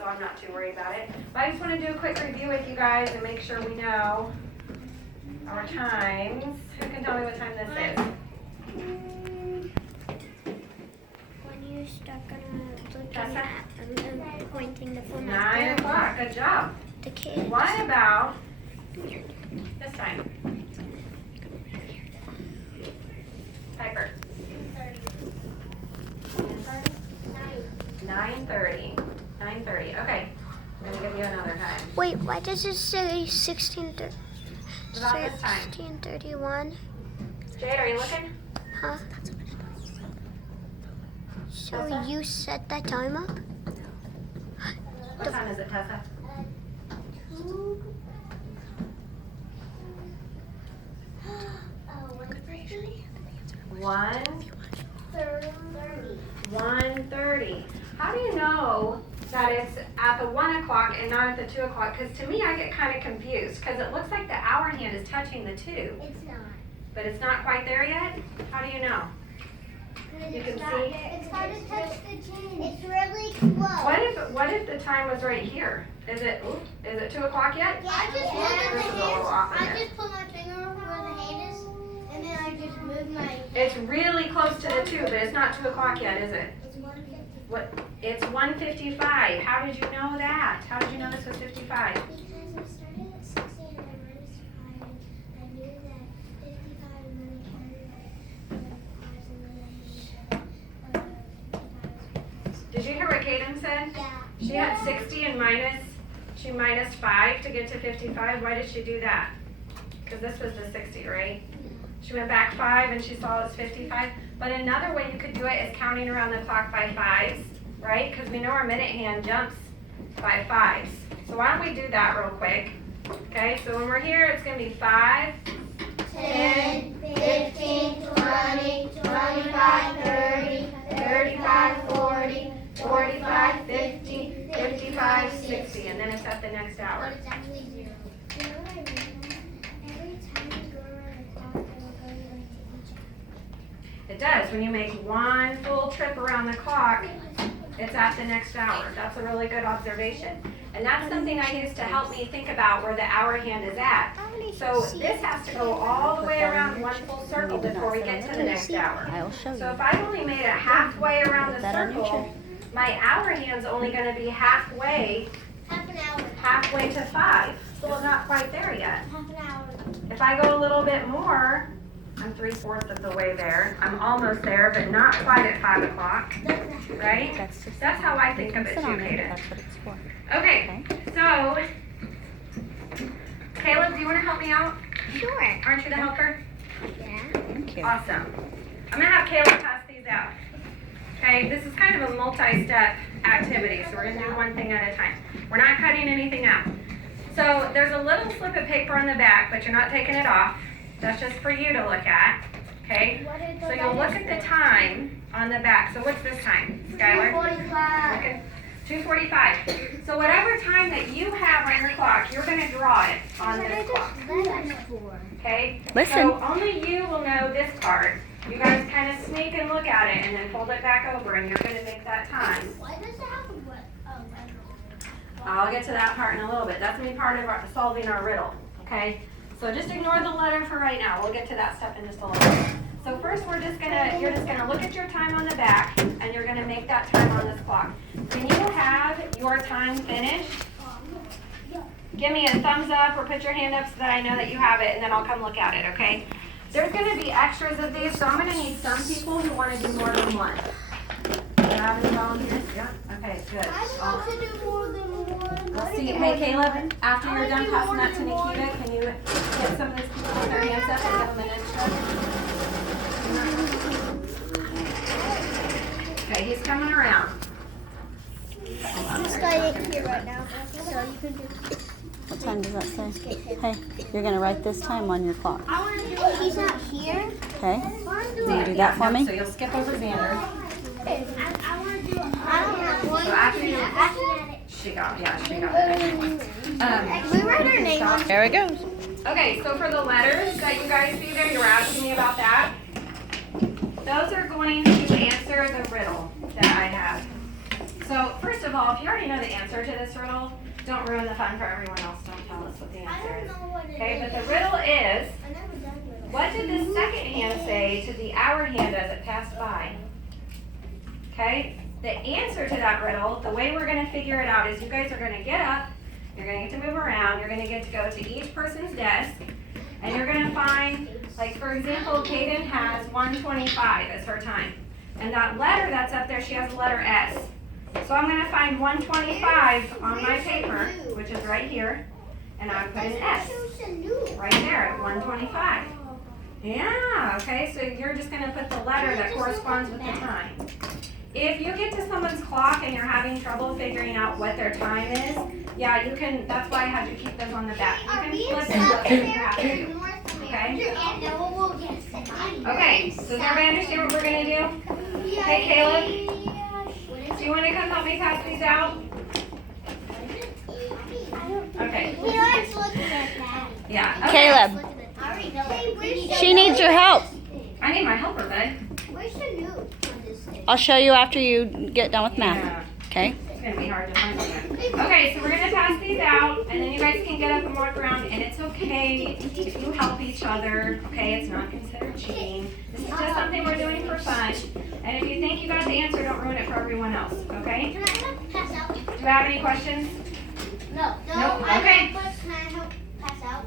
so I'm not too worried about it. But I just want to do a quick review with you guys and make sure we know our times. Who can tell me what time this is? When you start looking Tessa? at and pointing the phone 9 o'clock. Good job. the kids. What about this time? Piper. 9:30. 9:30. Okay. I'm gonna give you another time. Wait, why does it say 16:30? About this time. 16:31? Jade, are you looking? Huh? So Tessa? you set that time up? What time is it, Tessa? One. 1:30. How do you know that it's at the 1 o'clock and not at the 2 o'clock? Because to me, I get kind of confused because it looks like the hour hand is touching the 2, It's not. but it's not quite there yet. How do you know? You can see. It's hard to touch the chin. It's really close. What if the time was right here? Is it 2 o'clock yet? I just look at This the is a little hands. off in I here. just put my finger over where the hand is, and then I just move my. It's really close to the 2, but it's not 2 o'clock yet, is it? It's 1:50. What? It's 1:55. How did you know that? How did you know this was 55? Because I started at 60 and I minus 5. I knew that 55 and then I carried like 5 and then I 55. Did you hear what Kaden said? Yeah. She had 60 and she minus 5 to get to 55. Why did she do that? Because this was the 60, right? She went back 5 and she saw it was 55. But another way you could do it is counting around the clock by 5s, right? Because we know our minute hand jumps by 5s. So why don't we do that real quick? Okay, so when we're here, it's going to be 5, 10, 15, 20, 25, 30, 35, 40, 45, 50, 55, 60. And then it's at the next hour. But it's actually 0. You know what I mean? Every time you go around the clock, it will go like to each It does. When you make one full trip around the clock, it's at the next hour. That's a really good observation. And that's something I use to help me think about where the hour hand is at. So this has to go all the way around one full circle before we get to the next hour. I'll show So you. if I only made it halfway around the Put that on your circle, my hour hand's only going to be halfway Half an hour. to 5. Still not quite there yet. Half an hour. If I go a little bit more, I'm 3/4 of the way there. I'm almost there, but not quite at 5 o'clock, right? That's just That's how I think of it sit too, on it. Kaden. That's what it's for. Okay, so, Caleb, do you want to help me out? Sure. Aren't you the helper? Yeah. Thank you. Awesome. I'm going to have Caleb pass these out. Okay, this is kind of a multi-step activity, so we're going to do one thing at a time. We're not cutting anything out. So there's a little slip of paper on the back, but you're not taking it off. That's just for you to look at. Okay? So you'll look at the time on the back. So what's this time, Skylar? 45. Okay. 2:45. So whatever time that you have on your clock, you're going to draw it on this clock. Okay? Listen. So only you will know this part. You guys kind of sneak and look at it and then fold it back over and you're going to make that time. Why does it have a wet? I'll get to that part in a little bit. That's going to be part of solving our riddle. Okay? So just ignore the letter for right now. We'll get to that stuff in just a little bit. So first you're just gonna look at your time on the back and you're gonna make that time on this clock. When you have your time finished, give me a thumbs up or put your hand up so that I know that you have it and then I'll come look at it, okay? There's gonna be extras of these, so I'm gonna need some people who wanna do more than one. Do you have any volunteers? Yeah? Okay, good. I want to do more than one. Let's see. Hey, Caleb, after you're done passing that to Nikita, can you get some of these people with their hands up and give them an extra? Okay, he's coming around. This guy is here right now, so you can do. What time does that say? Hey, you're going to write this time on your clock. I want to do it. He's not here. Okay? Will you do that for So me? you'll skip over Xander. I want to do it. I don't have one. So after you, After she got it. we write our name on. There it goes. Okay, so for the letters that you guys see there, you were asking me about that. Those are going to answer the riddle that I have. So first of all, if you already know the answer to this riddle, don't ruin the fun for everyone else. Don't tell us what the I answer don't is. know what it Okay, but is. the riddle is, I never done riddles. what did the second hand say to the hour hand as it passed by? Okay, the answer to that riddle, the way we're gonna figure it out is you guys are gonna get up, you're gonna get to move around, you're gonna get to go to each person's desk, and you're gonna find, like for example, Kaden has 1:25 as her time. And that letter that's up there, she has the letter S. So I'm gonna find 1:25 on my paper, which is right here, and I would put an S right there at 1:25. Yeah, okay, so you're just gonna put the letter that corresponds with the time. If you get to someone's clock and you're having trouble figuring out what their time is, yeah, you can, that's why I had you keep those on the back. You can flip them if you have to. Okay? Okay, so does everybody understand what we're gonna do? Hey, Caleb, do you wanna come help me pass these out? Okay. He likes looking at that. Yeah, okay. Caleb, I already know it. she needs your help. I need my helper, bud. Where's the new on this thing? I'll show you after you get done with math. Yeah, Okay? it's gonna be hard to find them. Okay, so we're gonna pass these out, and then you guys can get up and walk around, and it's okay if you help each other, okay? It's not considered cheating. This is just something we're doing for fun. And if you think you got the answer, don't ruin it for everyone else, okay? Can I help pass out? Do you have any questions? No. No, okay. But can I help pass out?